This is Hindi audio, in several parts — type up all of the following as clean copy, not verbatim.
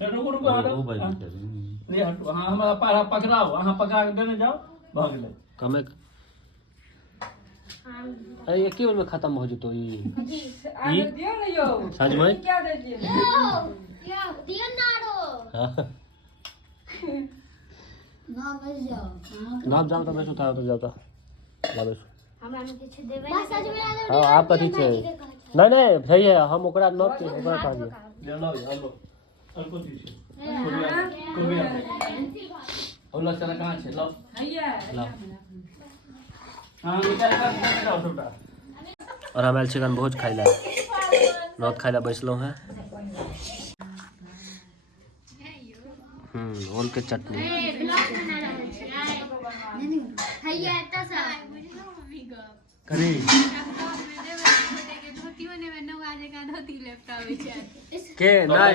रुको रुको ले हटो हां हमरा पारा पकड़ाओ हां पकड़ा के देने जाओ भाग ले कमे अरे एक ही में खत्म हो जतो ई आगे दियो ना यो सच में क्या दे दियो यो दियो नारो हां ना बस जाओ नाम जाओ तो बैठो तो जाओ तो बैठो हमरा में किछ देबे बस आज मिला दो हां आप कथि छै नहीं नहीं सही है हम ओकरा नोट के ओकरा कह दियो ले लो हेलो और को चीज कोबिया ओला चला कहां छे लो हैया लो हां निकाल कर जाओ छोटा और हम चिकन भोज खाइला नोत खाइला बैसलो हैं ओल के चटनी हैया त सा करी के नहीं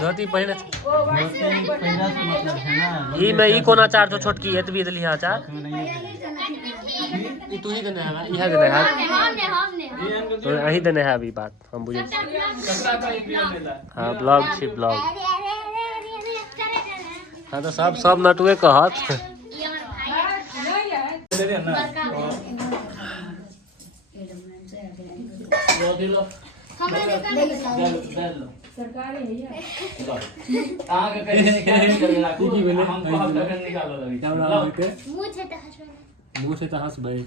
धोती पहने ई में ई कोना चार तो छोटकी एतबी देली आचार ई तू ही देने है इहा देने है हमने तो अही देने है अभी बात हम बुझे कचरा का एक बिया मिला हां ब्लॉग छी ब्लॉग हां तो सब नटुए कहत दे दे ना लो दे लो लो सरकारी हैया आगे कहीं चलेगा हम बहुत तक निकालो अभी मुंह से तो हंस भाई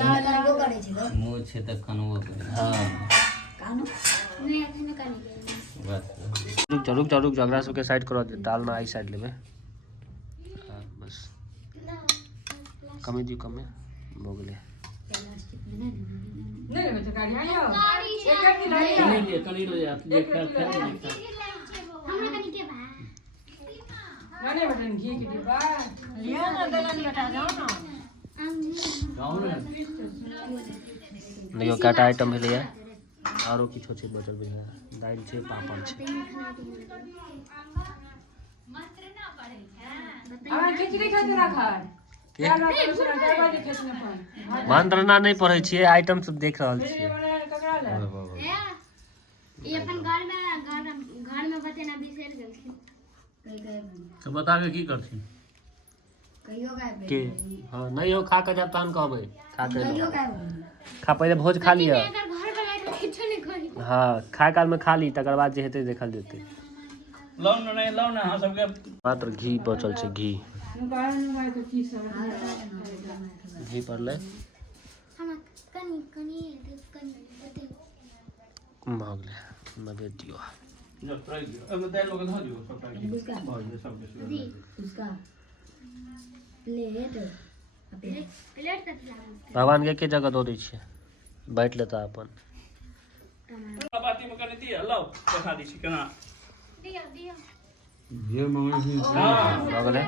लागो करे छी मुंह छे त कनवो करे हां कानो नहीं अखने कानी बस रुक जा झगड़ा सबके साइड करो दे डालना आई साइड लेबे हां बस कमे दियो कमे हो गेले नहीं रे सरकारी हैया एक की नहीं कनी ले आप देख कर हमरा कनी के बा नहीं बटन घी के डिब्बा लियो ना दलन बेटा जाओ ना गाँव में देखियो काटा आइटम भेलै है आरो किछो छै बचल भी है दाल छै पापड़ छै आ खिचड़ी खाते ना खाए क्या बात है सुना दरवाजे खेसने पर मंत्रना नहीं पढ़ै छियै आइटम सब देख रहल छियै ककरा ले ये अपन घर में बतेना बिसर गेलखिन तो बता के की करथिन कहियो गाय के हां नहीं हो खा के जब तहन कहबै खा के कहियो लो। गाय खा पहले भोज खा लिया अगर घर पे बैठ के किछो नहीं करी हां खाए काल में खा ली तकर बाद जे हेतै देखल जेतै लो ना नहीं लो ना हां सबके मात्र घी बचल छै घी नुकाय तो चीज सब घी पड़ले हम कनी बते भऽ गेलै नवेद दियो जो ट्राई अब दाल लोग धो दियो सब ट्राई बहुत ये सब दी उसका प्लेट प्लेट का खिलाओ भगवान के जगह दो दै छियै बैठ लेता अपन बाटी में कने दिया लो देखा दी छी केना दियो ये मंगे हां भऽ गेलै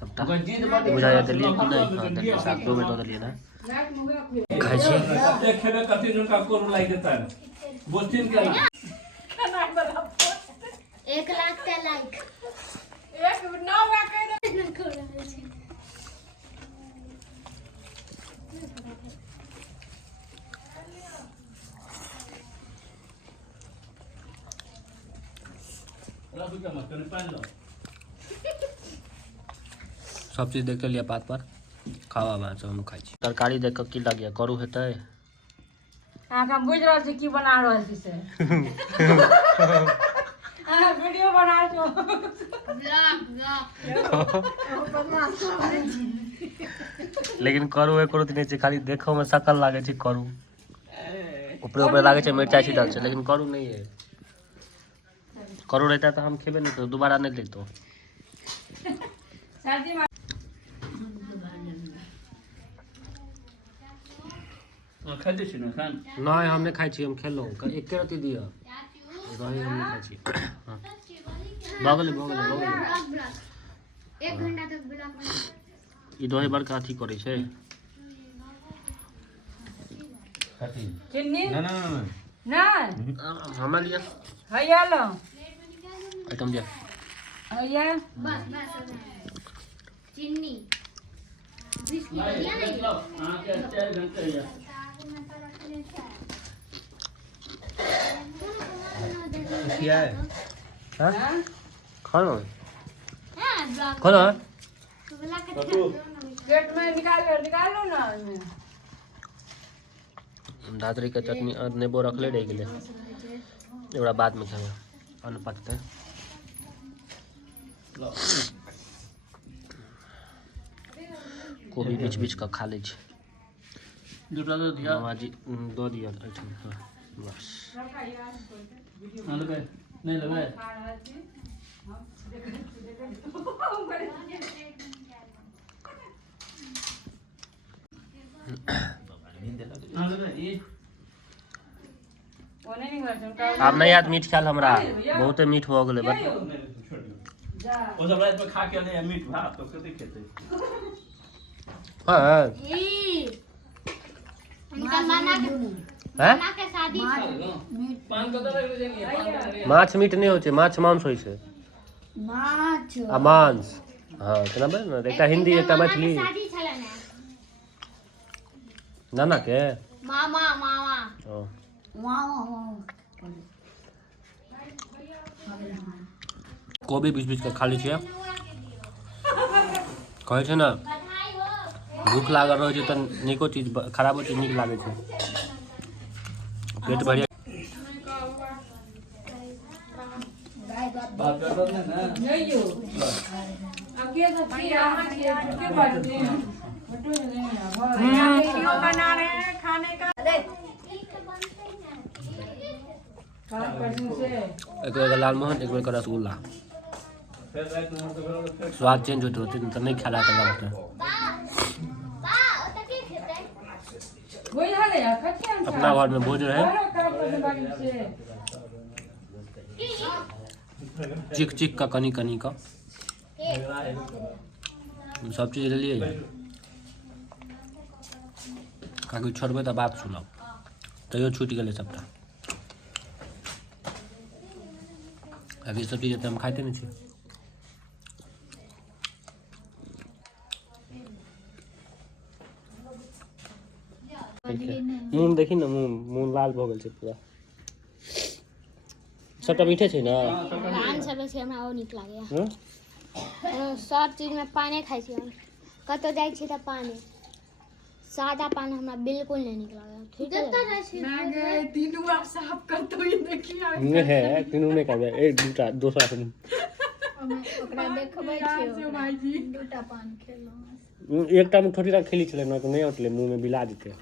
सबटा अगर जीत बाटी बुझाया देलियै कि नहीं हां देलियै साथ दो में दो देलियै ना रात में हुआ खाइ छी एक खेबे कथि नुका कोरू लाई देता बोस्टिन के 1 लाख का लाइक एक नौ का कह दे ला दुका मत कने पान लो सब चीज देख लिया बात पर खावा बा सब हम खाइ छी तरकारी देख के की लागिया करू हेतै आका बुझ रहल छी की बना रहल छी से आ वीडियो बना छो लेकिन करू एको दिन छै खाली देखो में शकल लागे छै करू ऊपर ऊपर लागे छै मिर्चाई छिटल छै लेकिन करू नहीं है करू रहता तो हम खेबे नहीं तो दोबारा नहीं लेतो सर्दी में खाते छी ना खान नहीं हम नहीं खाइ छी हम खेलो एके रति दिया रही हम नहीं खाइ छी हां भगले 1 घंटा तक ब्लॉक ई दोहे बड़का अथी करे छै खाती चिन्नी ना ना ना ना हमरा लिए हैया लो आइटम दिया हैया बस चीनी बिस्किट दिया नहीं लो हां के 4 घंटे या किया है हाँ हाँ? खाना हां ब्लॉग खोलो तो बुला के प्लेट में निकाल लो ना इसमें। धातरी के चटनी और नेबो रखले रह गेले एवरा बाद में खावे अन्न पकते कोबी बीच बीच का खा ले छी दूसरा तो दिया मामा जी दो दिया अच्छा हाँ, बस हाँ लगे नहीं लगे हाँ लगे ये वो नहीं निकला चमका। अब नहीं याद मीठ ख्याल हमरा बहुते मीठ हो गेले बट जा। वो सब रात में खा के नहीं मीठ भात तो कते खेते हाँ निकल माना के हैं माना के शादी पान कत रख देंगे माछ मीट नहीं होचे माछ मांस होय छै माछ। आ मांस हाँ केना बे ना एकटा हिंदी एकटा मैथिली शादी छले ने नाना के मामा मामा ओ कोबी बीच बीच के खा लै छियै कहै छै ना बधाई हो भूख लागल रहै छै तऽ नीको चीज खराबो चीज नीक लागै छै पेट भरिया बात करते हैं ना नहीं यो। अब के सब के बात नहीं फोटो नहीं है। वीडियो बना रहे हैं खाने का। 5% से एक बेर लालमोहन एक बेर का रसगुल्ला फिर रात में तो फिर स्वाद चेंज होते होते तो नहीं खेला कर लगते बा ओत के खेतै वही हाल है कच्चे हम अपना घर में भोज रहे से चिक चिक का कनी कनी का सब चीज ले लिए काकि छोड़बे तो बात सुनब तैयो छूट गए सबटा काकि सब चीज हम खाते नहीं छी मुँह देखी ना मुँह लाल भ गेल छै पूरा सबटा मीठे छै ना पान सब से हमरा और नीक लागैया हाँ? सब चीज में पाने खाइ छी हम कतौ जाइ छी तऽ पाने सादा पान हमरा बिल्कुल नहीं नीक लागैया ठीक है ना गए तीनों आप साफ कर तो ये देखिए नहीं है तीनों नहीं खाबे एक दूटा दोसरा से ओकरा देखबै से भाई जी दूटा पान खेलौ एकटा में थोड़ी रा खेली छले ना तो नहीं उठले मुंह में बिला देते